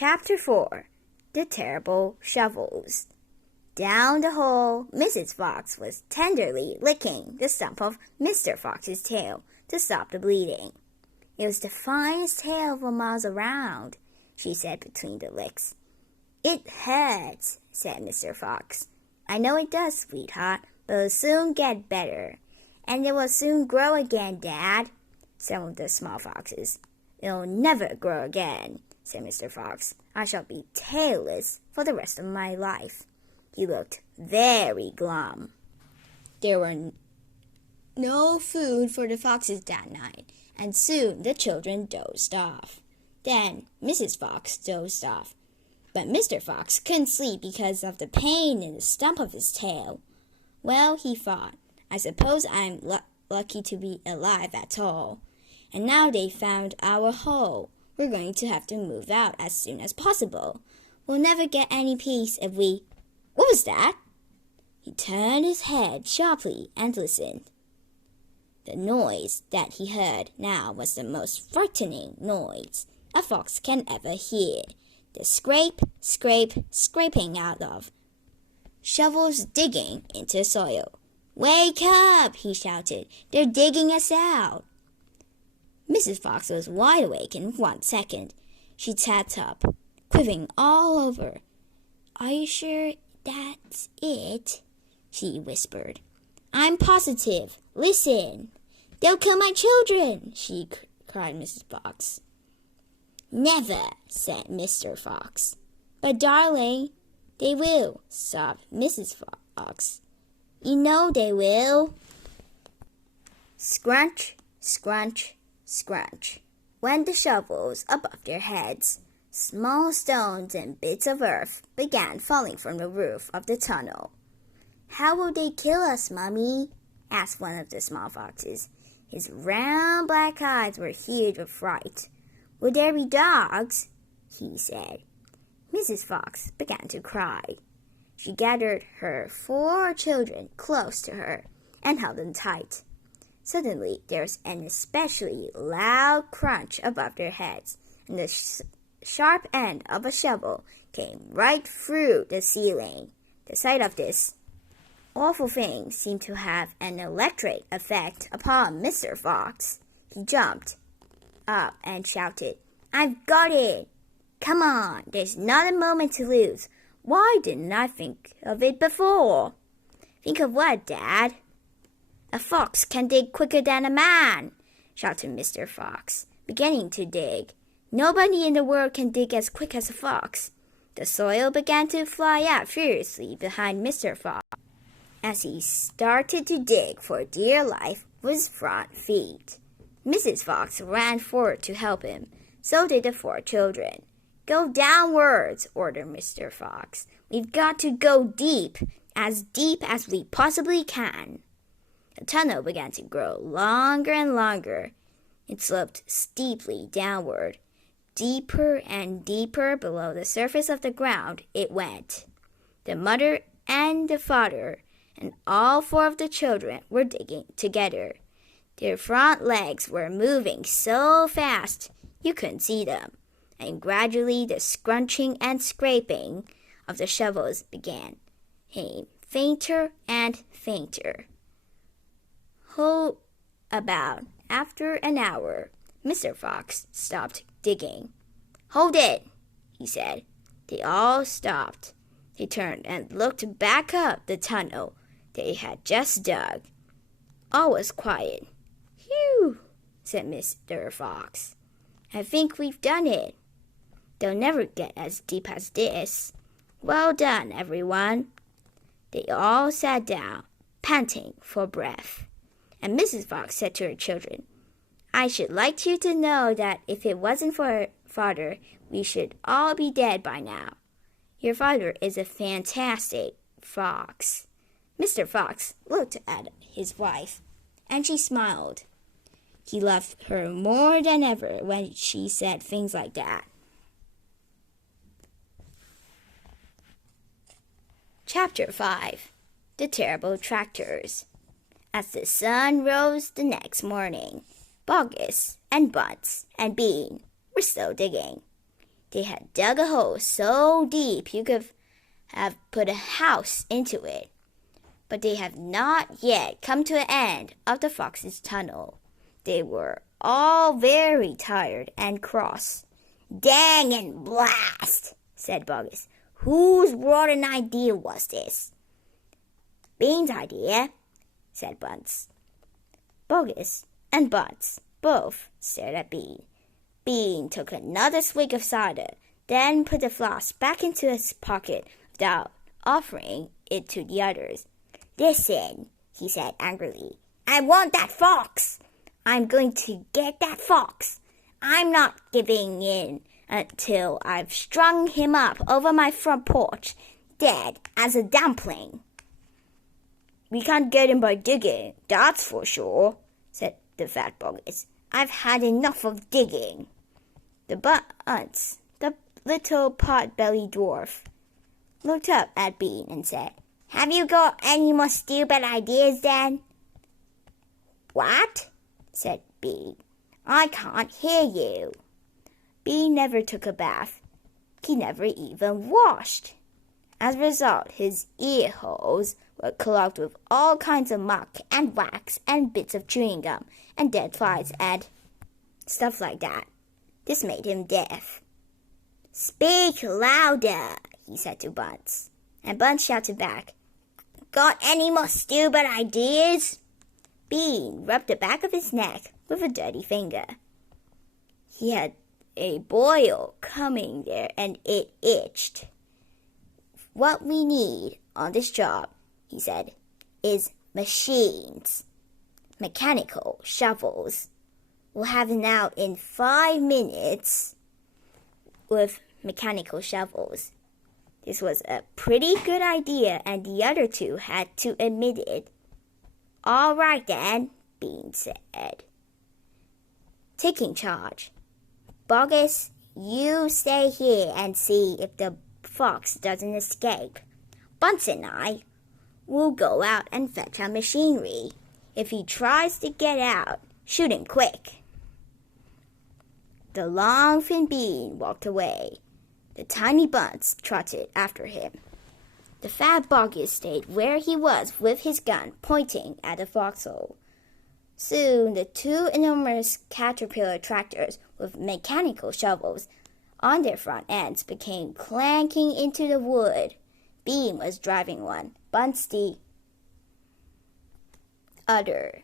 Chapter 4 The Terrible Shovels. Down the hole, Mrs. Fox was tenderly licking the stump of Mr. Fox's tail to stop the bleeding. "It was the finest tail for miles around," she said between the licks. "It hurts," said Mr. Fox. "I know it does, sweetheart, but it'll soon get better. And it will soon grow again, Dad," said one of the small foxes. "It'll never grow again," said Mr. Fox. "I shall be tailless for the rest of my life." He looked very glum. There were no food for the foxes that night, and soon the children dozed off. Then Mrs. Fox dozed off, but Mr. Fox couldn't sleep because of the pain in the stump of his tail. "Well," he thought, "I suppose I'm lucky to be alive at all. And now they've found our hole. We're going to have to move out as soon as possible. We'll never get any peace if we—" What was that? He turned his head sharply and listened. The noise that he heard now was the most frightening noise a fox can ever hear. The scrape, scrape, scraping out of shovels digging into soil. "Wake up!" he shouted. "They're digging us out." Mrs. Fox was wide awake in 1 second. She sat up, quivering all over. "Are you sure that's it?" she whispered. "I'm positive. Listen." "They'll kill my children!" cried Mrs. Fox. "Never," said Mr. Fox. "But, darling, they will," sobbed Mrs. Fox. "You know they will." Scrunch, scrunch, scrunch went the shovels above their heads. Small stones and bits of earth began falling from the roof of the tunnel. "How will they kill us, Mummy?" asked one of the small foxes. His round black eyes were huge with fright. "Will there be dogs?" he said. Mrs. Fox began to cry. She gathered her 4 children close to her and held them tight. Suddenly there was an especially loud crunch above their heads, and the sharp end of a shovel came right through the ceiling. The sight of this awful thing seemed to have an electric effect upon Mr. Fox. He jumped up and shouted, "I've got it! Come on, there's not a moment to lose. Why didn't I think of it before?" "Think of what, Dad?" "A fox can dig quicker than a man," shouted Mr. Fox, beginning to dig. "Nobody in the world can dig as quick as a fox." The soil began to fly out furiously behind Mr. Fox as he started to dig for dear life with his front feet. Mrs. Fox ran forward to help him. So did the 4 children. "Go downwards," ordered Mr. Fox. "We've got to go deep as we possibly can." The tunnel began to grow longer and longer. It sloped steeply downward. Deeper and deeper below the surface of the ground it went. The mother and the father and all 4 of the children were digging together. Their front legs were moving so fast you couldn't see them, and gradually the scrunching and scraping of the shovels began, getting fainter and fainter. About after an hour, Mr. Fox stopped digging. "Hold it," he said. They all stopped. They turned and looked back up the tunnel they had just dug. All was quiet. "Phew," said Mr. Fox. "I think we've done it. They'll never get as deep as this. Well done, everyone." They all sat down, panting for breath. And Mrs. Fox said to her children, "I should like you to know that if it wasn't for Father, we should all be dead by now. Your father is a fantastic fox." Mr. Fox looked at his wife, and she smiled. He loved her more than ever when she said things like that. Chapter 5 The Terrible Tractors. As the sun rose the next morning, Bogus and Bunce and Bean were still digging. They had dug a hole so deep you could have put a house into it. But they have not yet come to the end of the fox's tunnel. They were all very tired and cross. "Dang and blast," said Buggis. "Whose rotten idea was this?" "Bean's idea," said Bunce. Buggis and Bunce both stared at Bean. Bean took another swig of cider, then put the flask back into his pocket without offering it to the others. "Listen," he said angrily. "I want that fox. I'm going to get that fox. I'm not giving in until I've strung him up over my front porch, dead as a dumpling." "We can't get him by digging, that's for sure," said the fat Buggis. "I've had enough of digging." The Bunce, the little pot-bellied dwarf, looked up at Bean and said, "Have you got any more stupid ideas then?" "What?" said Bean. "I can't hear you." Bean never took a bath. He never even washed. As a result, his ear holes were clogged with all kinds of muck and wax and bits of chewing gum and dead flies and stuff like that. This made him deaf. "Speak louder," he said to Bunce. And Bunce shouted back, "Got any more stupid ideas?" Bean rubbed the back of his neck with a dirty finger. He had a boil coming there and it itched. "What we need on this job," he said, "is machines. Mechanical shovels. We'll have it out in 5 minutes with mechanical shovels." This was a pretty good idea, and the other two had to admit it. "All right then," Bean said, taking charge. "Buggis, you stay here and see if the fox doesn't escape. Bunce and I will go out and fetch our machinery. If he tries to get out, shoot him quick." The long-finned Bean walked away. The tiny Bunce trotted after him. The fat Buggis stayed where he was with his gun pointing at the foxhole. Soon the 2 enormous caterpillar tractors with mechanical shovels on their front ends began clanking into the wood. Bean was driving one, Bunce the other.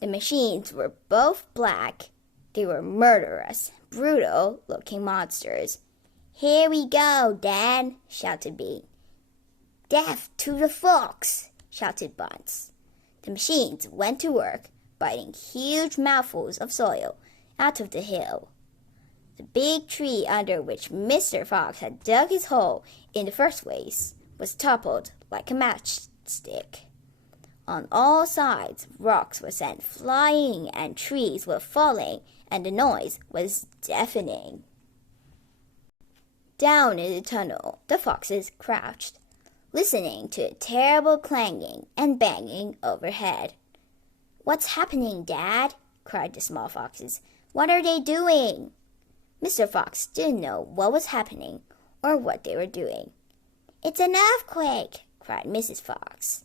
The machines were both black. They were murderous, brutal-looking monsters. "Here we go, Dad," shouted Bean. "Death to the fox," shouted Bunce. The machines went to work, biting huge mouthfuls of soil out of the hill. The big tree under which Mr. Fox had dug his hole in the first place was toppled like a matchstick. On all sides, rocks were sent flying and trees were falling, and the noise was deafening. Down in the tunnel, the foxes crouched, listening to a terrible clanging and banging overhead. "What's happening, Dad?" cried the small foxes. "What are they doing?" Mr. Fox didn't know what was happening or what they were doing. "It's an earthquake!" cried Mrs. Fox.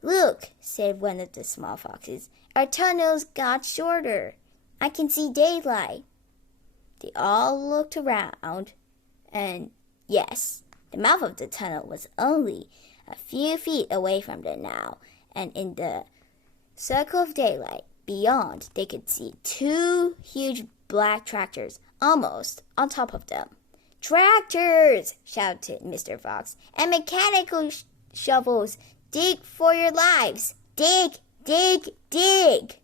"Look," said one of the small foxes, "our tunnels got shorter. I can see daylight." They all looked around, and yes, the mouth of the tunnel was only a few feet away from them now, and in the circle of daylight beyond they could see 2 huge black tractors almost on top of them. "Tractors!" shouted Mr. Fox, "and mechanical shovels! Dig for your lives! Dig, dig, dig!"